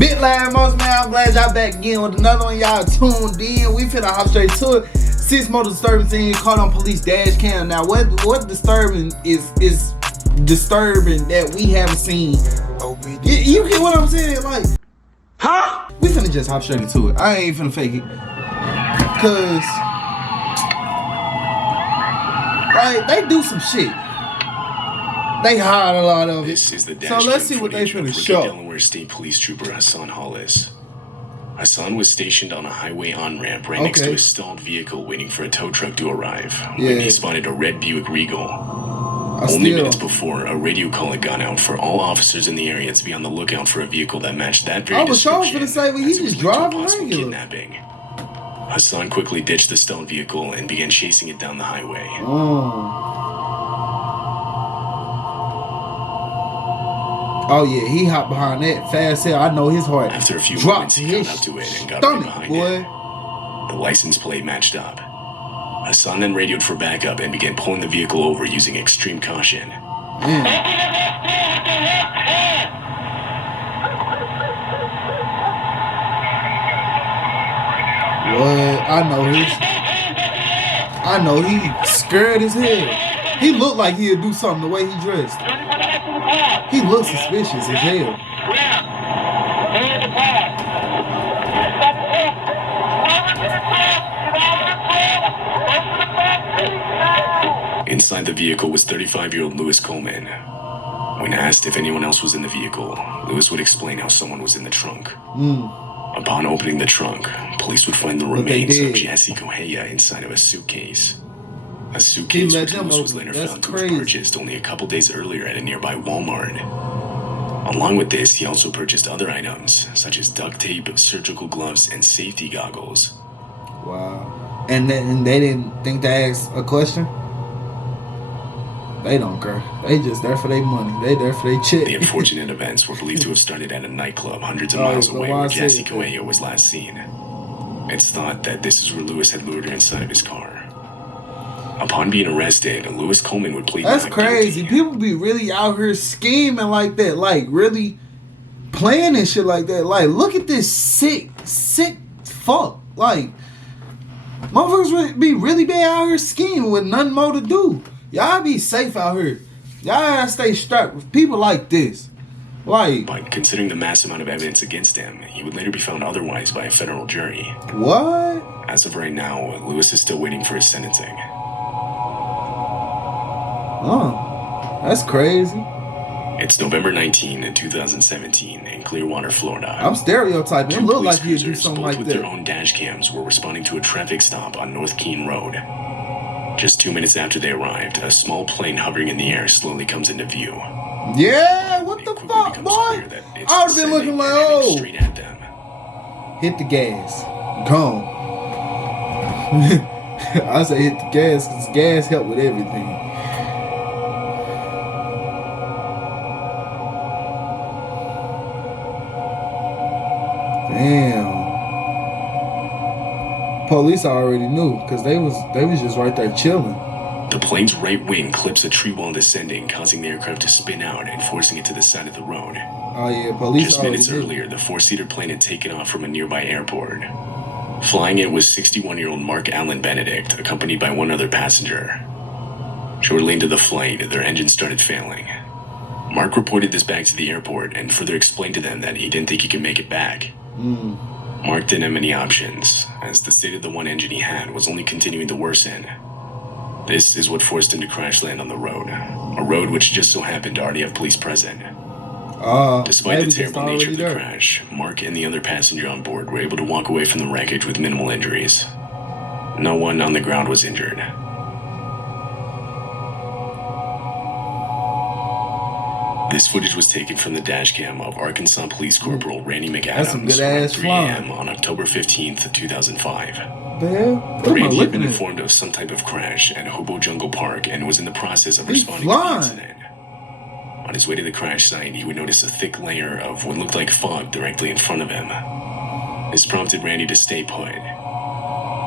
Big Lion Most, man, I'm glad y'all back again with another one. Y'all tuned in. We finna hop straight to it. 6 more disturbing things caught on police dash cam. Now, what disturbing is disturbing that we haven't seen. You get what I'm saying? Like, huh? We finna just hop straight into it. I ain't finna fake it. Cause, like, they do some shit. They hide a lot of it. This is the so let's see what they finna show. Delaware State Police Trooper Hassan Hollis. Hassan was stationed on a highway on-ramp right next to a stalled vehicle waiting for a tow truck to arrive when he spotted a red Buick Regal. Only minutes before, a radio call had gone out for all officers in the area to be on the lookout for a vehicle that matched that very description. I was gonna say, well, he just driving regular. Kidnapping. Hassan quickly ditched the stalled vehicle and began chasing it down the highway. Oh yeah, he hopped behind that fast hell. I know his heart. After a few moments, he got up to it and got right behind it. The license plate matched up. Hassan then radioed for backup and began pulling the vehicle over using extreme caution. What? I know he scared as hell. He looked like he'd do something the way he dressed. He looks suspicious as hell. Inside the vehicle was 35-year-old Lewis Coleman. When asked if anyone else was in the vehicle, Lewis would explain how someone was in the trunk. Upon opening the trunk, police would find the remains of Jesse Correia inside of a suitcase. A suitcase which Lewis was later found to have purchased only a couple days earlier at a nearby Walmart. Along with this, he also purchased other items, such as duct tape, surgical gloves, and safety goggles. Wow. And they didn't think to ask a question? They don't care. They just there for their money. They there for their check. The unfortunate events were believed to have started at a nightclub hundreds of miles away where Jesse Correia was last seen. It's thought that this is where Lewis had lured her inside of his car. Upon being arrested, Lewis Coleman would plead not guilty. That's crazy. People be really out here scheming like that. Like, really playing and shit like that. Like, look at this sick fuck. Like, motherfuckers be really bad out here scheming with nothing more to do. Y'all be safe out here. Y'all gotta stay strapped with people like this. Like, but considering the mass amount of evidence against him, he would later be found otherwise by a federal jury. What? As of right now, Lewis is still waiting for his sentencing. Oh, that's crazy. It's November 19, 2017 in Clearwater, Florida. I'm stereotyping. It look like you'd do something like that. Both with their own dash cams were responding to a traffic stop on North Keene Road. Just 2 minutes after they arrived, a small plane hovering in the air slowly comes into view. Yeah, what the fuck, boy? I would've been looking like, oh. Straight at them. Hit the gas. Gone. I say hit the gas because gas help with everything. Damn. Police already knew because they was just right there chilling. The plane's right wing clips a tree while descending, causing the aircraft to spin out and forcing it to the side of the road. Oh yeah, police. Just minutes earlier, the 4-seater plane had taken off from a nearby airport. Flying it was 61-year-old Mark Allen Benedict, accompanied by one other passenger. Shortly into the flight, their engine started failing. Mark reported this back to the airport and further explained to them that he didn't think he could make it back. Mark didn't have many options, as the state of the one engine he had was only continuing to worsen. This is what forced him to crash land on the road, a road which just so happened to already have police present. Despite the terrible nature of the crash, Mark and the other passenger on board were able to walk away from the wreckage with minimal injuries. No one on the ground was injured. This footage was taken from the dash cam of Arkansas Police Corporal Randy McAdams around 3 a.m. on October 15th, 2005. Randy had been informed of some type of crash at Hobo Jungle Park and was in the process of responding to the incident. On his way to the crash site, he would notice a thick layer of what looked like fog directly in front of him. This prompted Randy to stay put.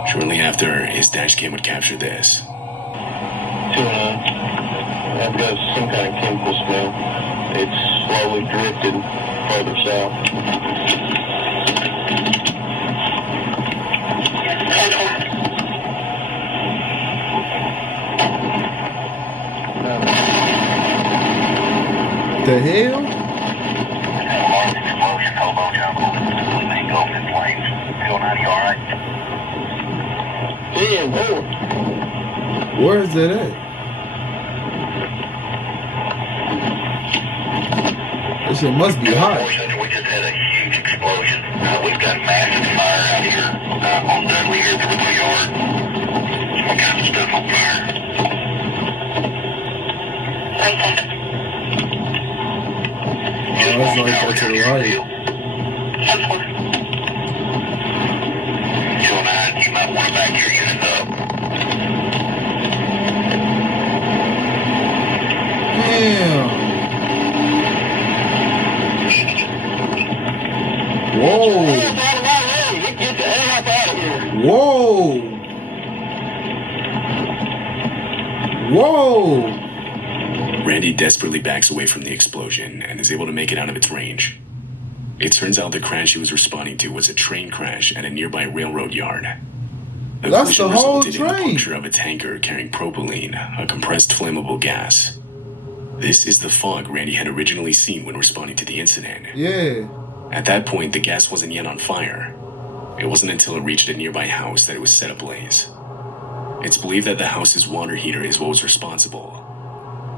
Shortly after, his dash cam would capture this. I've got some kind of chemical smell. It's slowly drifted further south. the hell? Large explosion, hobo jungle. Engulfed in flames. Phil, now you alright? Damn, Where is it at? This shit must be hot. We just had a huge explosion. We've got massive fire out here on Dudley here through the yard. All kinds of stuff on fire. Oh, that's like that to the right. Joe and I, you might want to back your unit up. Damn. Whoa. Get the hell up out of here. Whoa. Whoa. Randy desperately backs away from the explosion and is able to make it out of its range. It turns out the crash he was responding to was a train crash at a nearby railroad yard. The That's collision the whole resulted in the train. puncture of a tanker carrying propylene, a compressed flammable gas. This is the fog Randy had originally seen when responding to the incident. Yeah. At that point, the gas wasn't yet on fire. It wasn't until it reached a nearby house that it was set ablaze. It's believed that the house's water heater is what was responsible.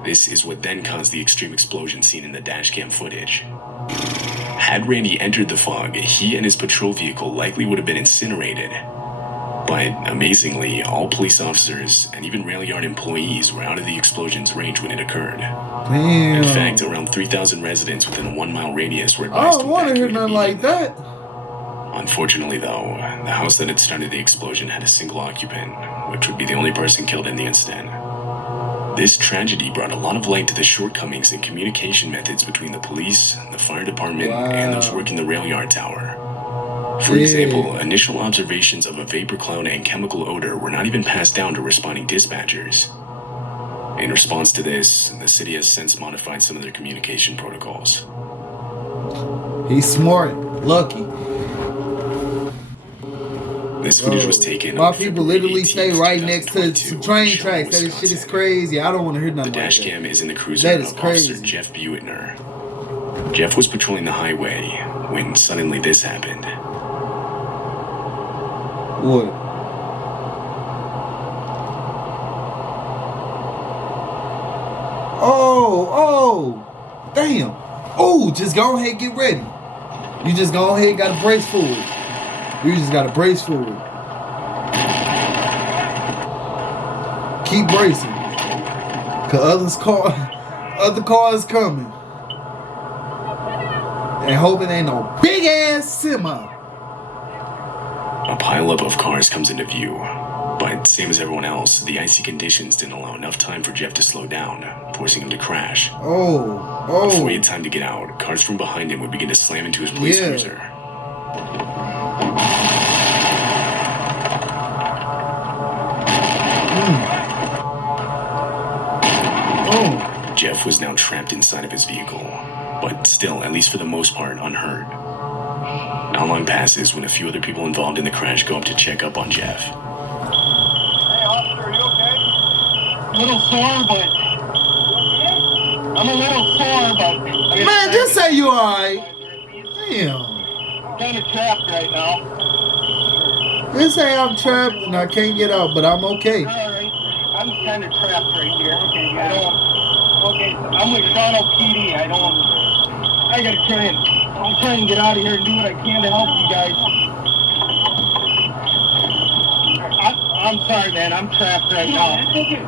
This is what then caused the extreme explosion seen in the dashcam footage. Had Randy entered the fog, he and his patrol vehicle likely would have been incinerated. But amazingly, all police officers and even rail yard employees were out of the explosion's range when it occurred. Damn. In fact, around 3,000 residents within a 1-mile radius were I advised don't to want to hear evacuate nothing like immediately. that. Unfortunately, though, the house that had started the explosion had a single occupant, which would be the only person killed in the incident. This tragedy brought a lot of light to the shortcomings in communication methods between the police, the fire department, and those working the rail yard tower. For example, initial observations of a vapor cloud and chemical odor were not even passed down to responding dispatchers. In response to this, the city has since modified some of their communication protocols. He's smart. Lucky. This footage was taken. My on people February literally 18th, stay right next to 2022, train in tracks. That Wisconsin. shit is crazy. I don't want to hear The nothing like dash that. cam is in the cruiser That is of Officer crazy. Jeff Buettner. Jeff was patrolling the highway when suddenly this happened. What? Oh, damn. Oh, just go ahead, get ready. You just go ahead, gotta brace forward. You just gotta brace forward. Keep bracing. Cause other cars coming. And hoping ain't no big ass semi. A pileup of cars comes into view, but same as everyone else, the icy conditions didn't allow enough time for Jeff to slow down, forcing him to crash. Before he had time to get out, cars from behind him would begin to slam into his police cruiser. Jeff was now trapped inside of his vehicle, but still, at least for the most part, unhurt. Not long passes when a few other people involved in the crash go up to check up on Jeff. Hey, officer, are you okay? A little sore, but... I'm a little sore, but... Man, just say you alright. Damn. I'm kind of trapped right now. Just say I'm trapped and I can't get out, but I'm okay. Alright. I'm kind of trapped right here. Okay, I don't... Okay, I'm with Toronto PD. I gotta try and... I'll try and get out of here and do what I can to help you guys. I'm sorry, man. I'm trapped right now. That's okay.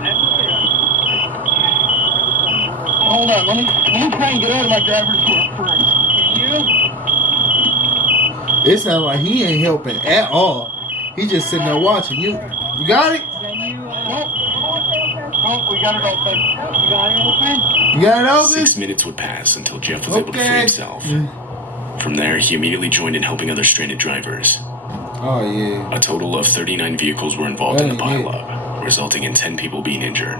Hold on. Let me try and get out of my driver's seat first. Can you? It sounds like he ain't helping at all. He just sitting there watching. You got it? Oh, we got it open. You got it open? You got it open? 6 minutes would pass until Jeff was able to free himself. From there, he immediately joined in helping other stranded drivers. Oh, yeah. A total of 39 vehicles were involved in the Oh, yeah. pileup, resulting in 10 people being injured.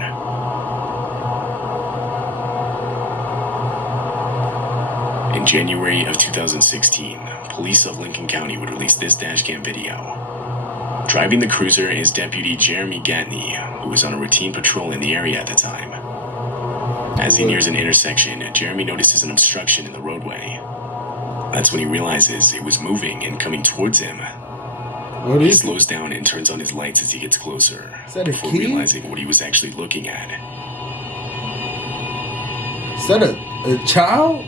In January of 2016, police of Lincoln County would release this dashcam video. Driving the cruiser is Deputy Jeremy Gatney, who was on a routine patrol in the area at the time. As he nears an intersection, Jeremy notices an obstruction in the roadway. That's when he realizes it was moving and coming towards him. He slows down and turns on his lights as he gets closer, before realizing what he was actually looking at. Is that a child?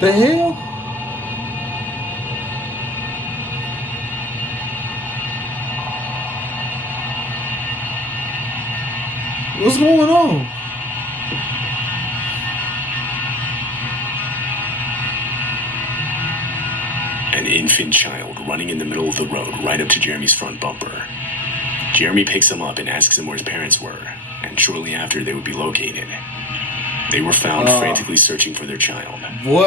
The hell? What's going on? An infant child running in the middle of the road right up to Jeremy's front bumper. Jeremy picks him up and asks him where his parents were, and shortly after they would be located. They were found frantically searching for their child. Boy,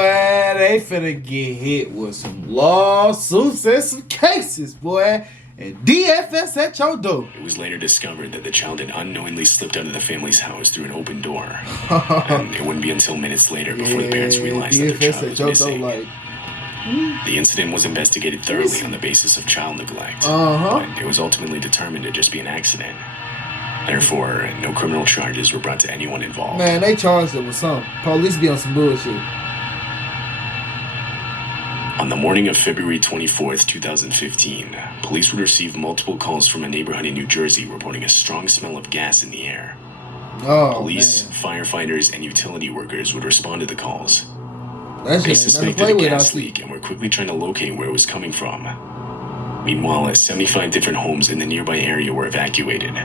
they finna get hit with some lawsuits and some cases, boy. And DFS at your door. It was later discovered that the child had unknowingly slipped out of the family's house through an open door. And it wouldn't be until minutes later before the parents realized that their child was missing. The incident was investigated thoroughly on the basis of child neglect. But it was ultimately determined to just be an accident. Therefore, no criminal charges were brought to anyone involved. Man, they charged them with something. Police be on some bullshit. On the morning of February 24th, 2015, police would receive multiple calls from a neighborhood in New Jersey reporting a strong smell of gas in the air. Police, firefighters, and utility workers would respond to the calls. They suspected a gas leak and were quickly trying to locate where it was coming from. Meanwhile, 75 different homes in the nearby area were evacuated.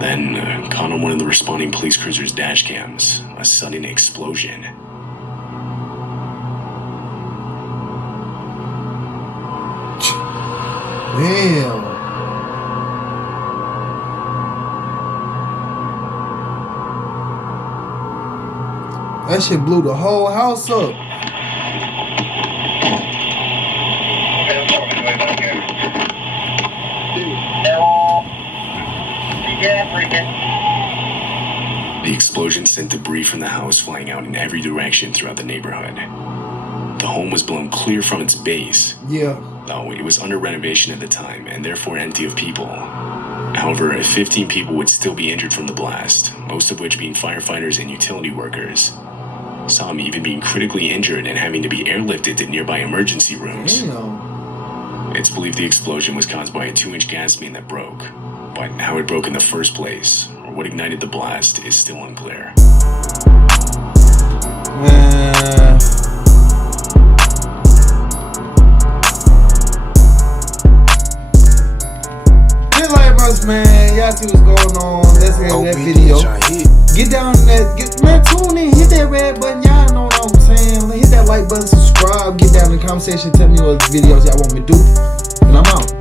Then, caught on one of the responding police cruiser's dash cams, a sudden explosion. Damn. That shit blew the whole house up. The explosion sent debris from the house flying out in every direction throughout the neighborhood. The home was blown clear from its base. Though it was under renovation at the time and therefore empty of people. However, 15 people would still be injured from the blast, most of which being firefighters and utility workers. Some even being critically injured and having to be airlifted to nearby emergency rooms. It's believed the explosion was caused by a 2-inch gas main that broke, but how it broke in the first place, or what ignited the blast, is still unclear. Man, y'all see what's going on. Let's hear that video. Get down that, man, tune in, hit that red button. Y'all know what I'm saying. Hit that like button, subscribe, get down in the comment section, tell me what videos y'all want me to do. And I'm out.